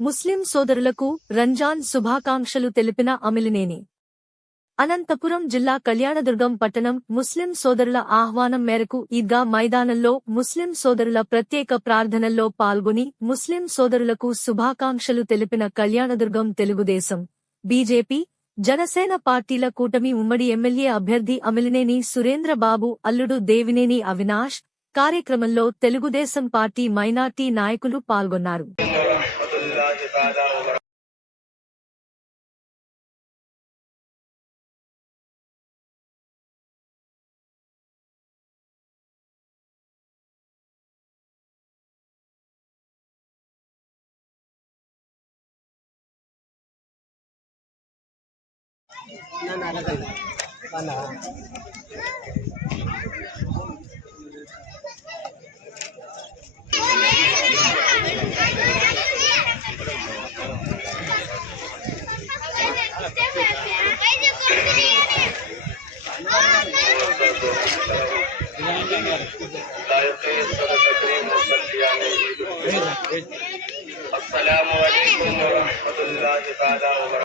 ముస్లిం సోదరులకు రంజాన్ శుభాకాంక్షలు తెలిపిన అమిలినేని. అనంతపురం జిల్లా కళ్యాణదుర్గం పట్టణం ముస్లిం సోదరుల ఆహ్వానం మేరకు ఈద్గా మైదానంలో ముస్లిం సోదరుల ప్రత్యేక ప్రార్థనల్లో పాల్గొని ముస్లిం సోదరులకు శుభాకాంక్షలు తెలిపిన కళ్యాణదుర్గం తెలుగుదేశం, బీజేపీ, జనసేన పార్టీల కూటమి ఉమ్మడి ఎమ్మెల్యే అభ్యర్థి అమిలినేని సురేంద్రబాబు అల్లుడు దేవినేని అవినాష్. కార్యక్రమంలో తెలుగుదేశం పార్టీ మైనార్టీ నాయకులు పాల్గొన్నారు. अस्सलामु अलैकुम व रहमतुल्लाहि तआला व